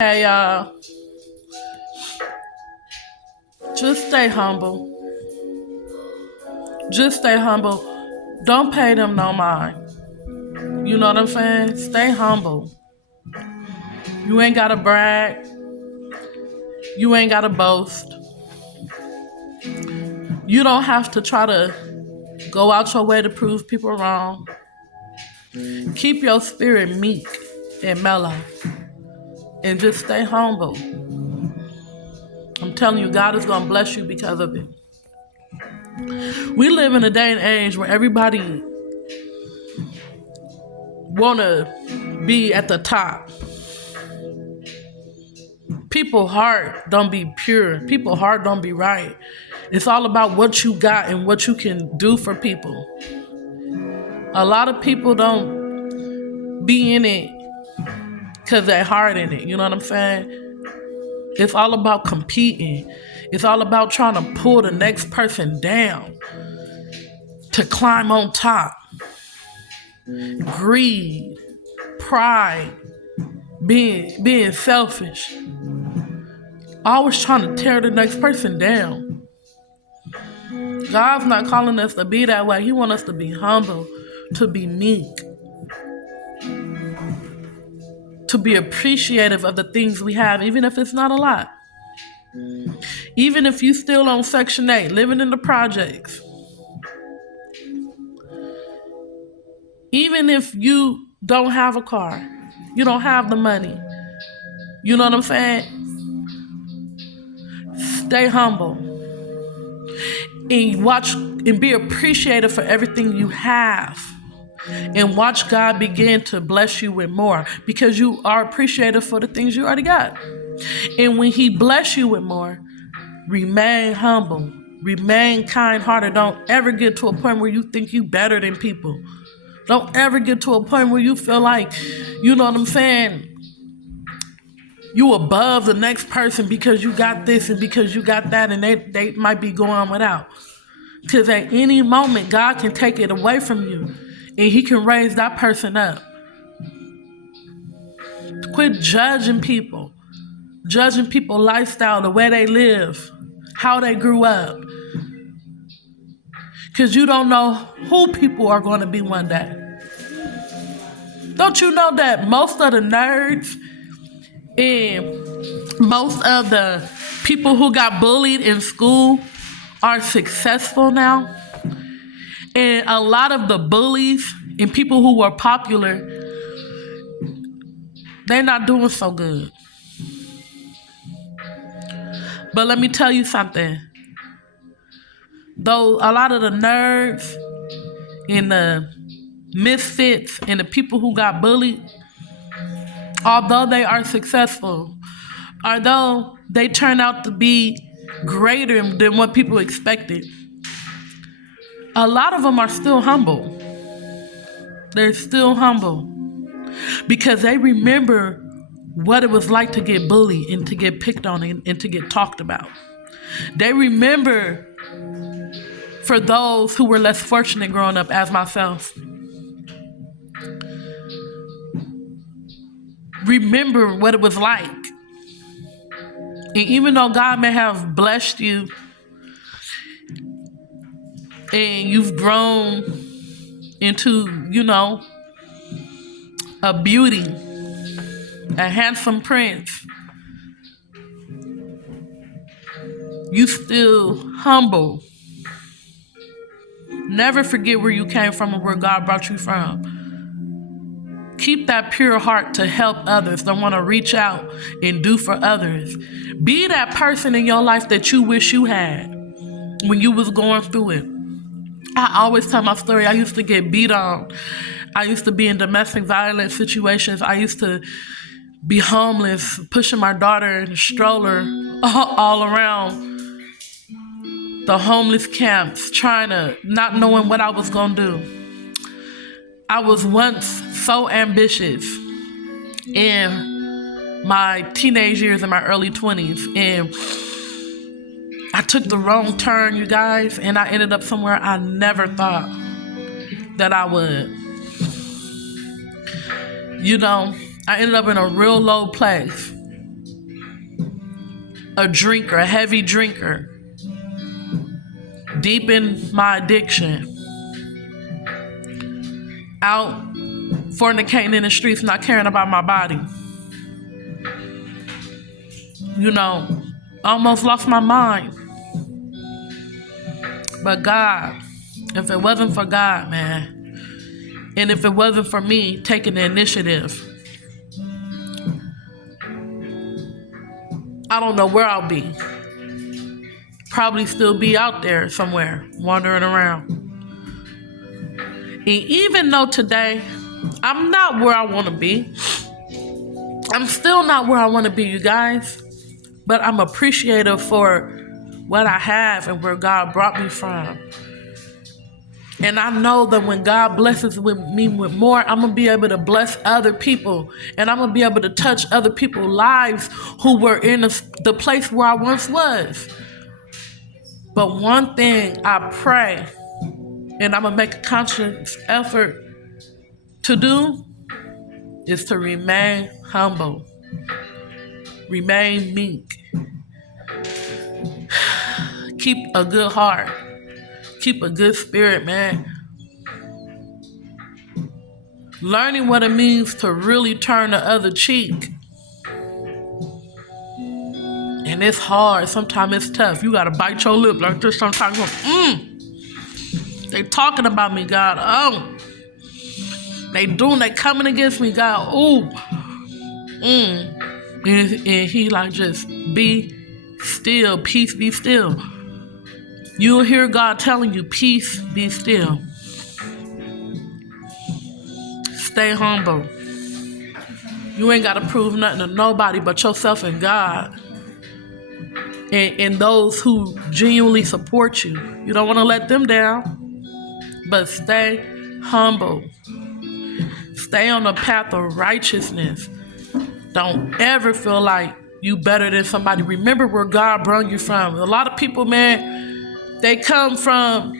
Hey, just stay humble. Just stay humble. Don't pay them no mind. You know what I'm saying? Stay humble. You ain't gotta brag. You ain't gotta boast. You don't have to try to go out your way to prove people wrong. Keep your spirit meek and mellow. And just stay humble. I'm telling you, God is gonna bless you because of it. We live in a day and age where everybody wanna be at the top. People heart don't be pure. People heart don't be right. It's all about what you got and what you can do for people. A lot of people don't be in it because they heart in it. You know what I'm saying? It's all about competing. It's all about trying to pull the next person down to climb on top. Greed, pride, being selfish. Always trying to tear the next person down. God's not calling us to be that way. He wants us to be humble, to be meek, to be appreciative of the things we have, even if it's not a lot. Even if you still on Section 8, living in the projects. Even if you don't have a car, you don't have the money. You know what I'm saying? Stay humble. And watch and be appreciative for everything you have. And watch God begin to bless you with more because you are appreciative for the things you already got. And when He bless you with more, remain humble, remain kind-hearted. Don't ever get to a point where you think you better than people. Don't ever get to a point where you feel like, you know what I'm saying, you above the next person because you got this and because you got that, and they might be going without. Because at any moment, God can take it away from you and He can raise that person up. Quit judging people. Judging people's lifestyle, the way they live, how they grew up. Because you don't know who people are going to be one day. Don't you know that most of the nerds and most of the people who got bullied in school are successful now? And a lot of the bullies and people who were popular, they're not doing so good. But let me tell you something. Though a lot of the nerds and the misfits and the people who got bullied, although they are successful, although they turn out to be greater than what people expected, a lot of them are still humble. They're still humble because they remember what it was like to get bullied and to get picked on and to get talked about. They remember for those who were less fortunate growing up, as myself. Remember what it was like. And even though God may have blessed you and you've grown into, a beauty, a handsome prince, you still humble. Never forget where you came from and where God brought you from. Keep that pure heart to help others, to want to reach out and do for others. Be that person in your life that you wish you had when you was going through it. I always tell my story. I used to get beat on. I used to be in domestic violence situations. I used to be homeless, pushing my daughter in a stroller all around the homeless camps, not knowing what I was going to do. I was once so ambitious in my teenage years, in my early 20s, and I took the wrong turn, you guys, and I ended up somewhere I never thought that I would. I ended up in a real low place. a drinker, a heavy drinker, deep in my addiction, out fornicating in the streets, not caring about my body. Almost lost my mind. But God, if it wasn't for God, man, and if it wasn't for me taking the initiative, I don't know where I'll be. Probably still be out there somewhere, wandering around. And even though today, I'm not where I want to be. I'm still not where I want to be, you guys. But I'm appreciative for what I have and where God brought me from. And I know that when God blesses me with more, I'm going to be able to bless other people. And I'm going to be able to touch other people's lives who were in the place where I once was. But one thing I pray, and I'm going to make a conscious effort to do, is to remain humble. Remain meek. Keep a good heart. Keep a good spirit, man. Learning what it means to really turn the other cheek. And it's hard. Sometimes it's tough. You got to bite your lip like this. Sometimes they talking about me, God. Oh. They coming against me, God. Ooh. And he like, just be still. Peace, be still. You'll hear God telling you, peace, be still. Stay humble. You ain't got to prove nothing to nobody but yourself and God. And those who genuinely support you. You don't want to let them down. But stay humble. Stay on the path of righteousness. Don't ever feel like you better than somebody. Remember where God brought you from. A lot of people, man, they come from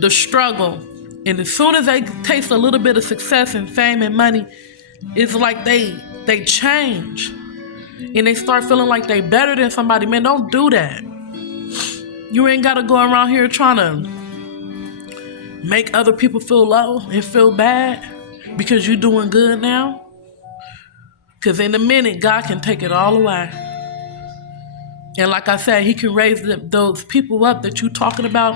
the struggle. And as soon as they taste a little bit of success and fame and money, it's like they change. And they start feeling like they better than somebody. Man, don't do that. You ain't got to go around here trying to make other people feel low and feel bad because you're doing good now. Because in a minute, God can take it all away. And like I said, he can raise those people up that you talking about,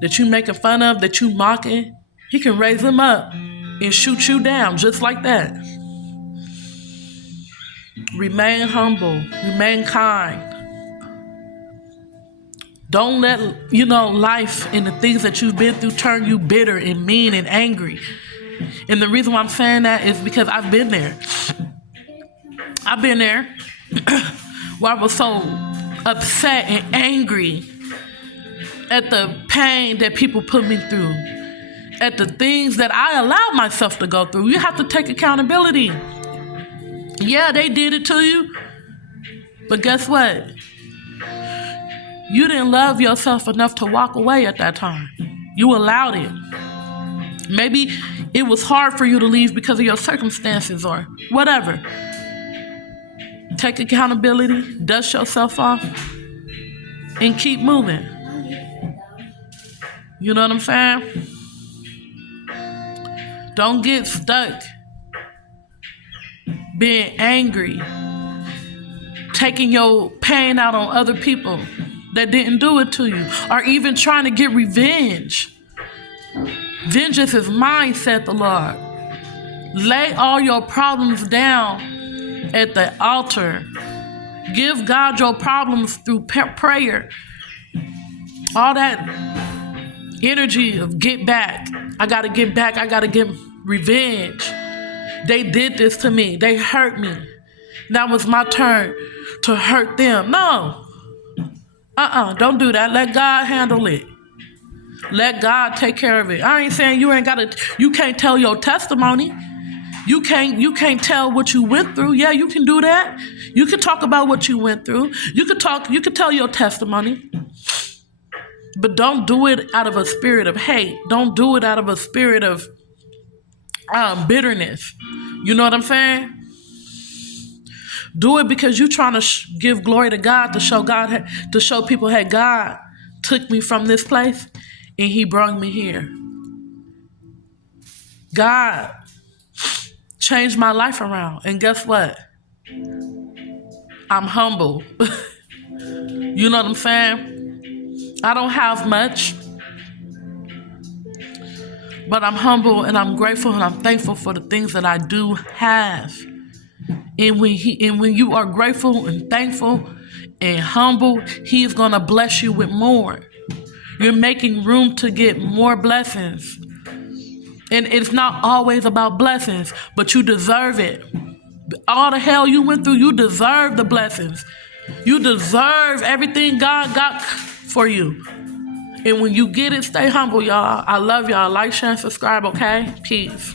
that you making fun of, that you mocking. He can raise them up and shoot you down just like that. Remain humble. Remain kind. Don't let, life and the things that you've been through turn you bitter and mean and angry. And the reason why I'm saying that is because I've been there. I've been there where I was so upset and angry at the pain that people put me through, at the things that I allowed myself to go through. You have to take accountability. Yeah, they did it to you. But guess what? You didn't love yourself enough to walk away at that time. You allowed it. Maybe it was hard for you to leave because of your circumstances or whatever. Take accountability, dust yourself off, and keep moving. You know what I'm saying? Don't get stuck being angry, taking your pain out on other people that didn't do it to you, or even trying to get revenge. Vengeance is mine, said the Lord. Lay all your problems down at the altar. Give God your problems through prayer. All that energy of get back. I got to get back. I got to get revenge. They did this to me. They hurt me. Now it's my turn to hurt them. No. Don't do that. Let God handle it. Let God take care of it. I ain't saying you can't tell your testimony. You can't tell what you went through. Yeah, you can do that. You can talk about what you went through. You can tell your testimony. But don't do it out of a spirit of hate. Don't do it out of a spirit of bitterness. You know what I'm saying? Do it because you're trying to give glory to God, to show people, hey, God took me from this place and he brought me here. God changed my life around. And guess what? I'm humble. You know what I'm saying? I don't have much, but I'm humble and I'm grateful and I'm thankful for the things that I do have. And when you are grateful and thankful and humble, he's going to bless you with more. You're making room to get more blessings. And it's not always about blessings, but you deserve it. All the hell you went through, you deserve the blessings. You deserve everything God got for you. And when you get it, stay humble, y'all. I love y'all. Like, share, and subscribe, okay? Peace.